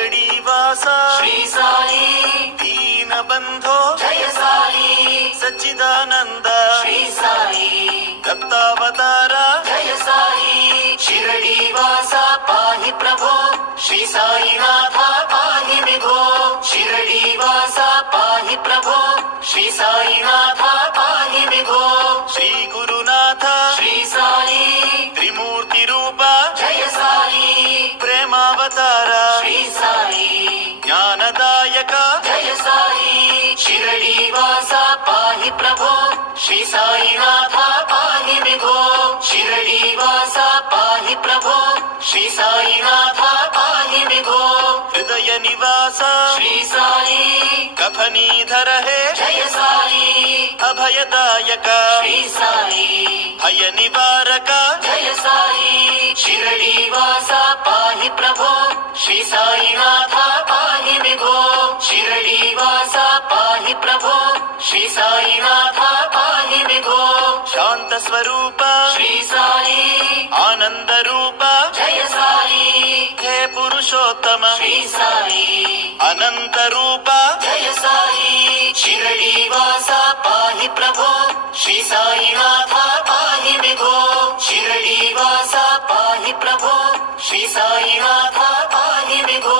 शिरडीवास श्री साई दीनबन्धो जय साई सच्चिदानन्द श्री साई दत्तावतार जय साई शिरडीवास पाहि प्रभो श्री साईनाथ पाहि विभो शिरडीवास पाहि प्रभो श्री साईनाथ पाहि विभो श्री गुरुनाथ श्री साई त्रिमूर्ति रूप जय साई प्रेमावतार श्री साई ज्ञानदायक जय साई शिरडीवास पाहि प्रभो श्री साईनाथ पाहि विभो शिरडीवास पाहि प्रभो श्री साईनाथ पाहि विभो हृदय निवास श्री साई कफनीधर है जय साई अभयदायक श्री साई भय निवारक जय साई शिरडीवास पाहि प्रभो श्री साईनाथ पाहि विभो शिरडीवास पाहि प्रभो श्री साईनाथ पाहि विभो शांत स्वरूप श्री साई आनंद रूप जय साई हे पुरुषोत्तम श्री साई अनंत रूप जय साई शिरडीवास पाहि प्रभो श्री साईनाथ पाहि विभो शिरडीवास पाहि प्रभो श्री साईनाथ पाहि विभो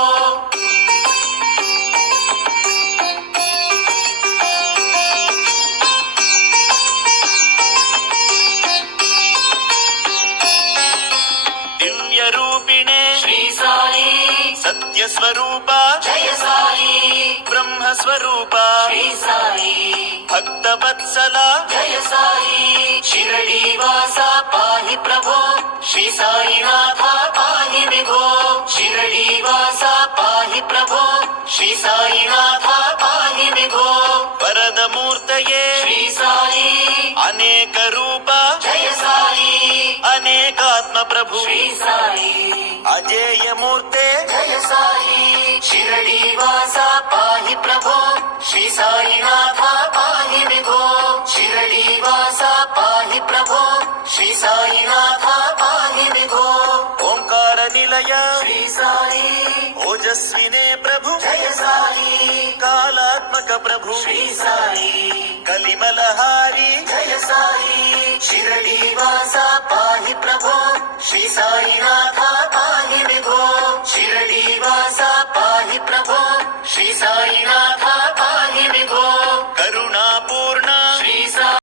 दिव्य रूपिणे श्री साई सत्य स्वरूप जय साई ब्रह्म स्वरूप श्री साई भक्त वत्सला जय साई शिरडीवास पाहि प्रभो श्री साईनाथ पाहि विभो शिरडीवास पाहि प्रभो श्री साईनाथ पाहि विभो वरद मूर्तये श्री साई अनेक रूप जय साई अनेकात्म प्रभु श्री साई अजेय मूर्ते जय साई शिरडीवास पाहि प्रभो श्री साईनाथ पाहि विभो शिरडीवास पाहि प्रभो श्री साईनाथ पाहि विभो ओंकार निलय श्री साई ओजस्विने प्रभु जय साई कालात्मक प्रभु श्री साई कलिमलहारी जय साई शिरडीवास पाहि प्रभो श्री साईनाथ पाहि विभो शिरडीवास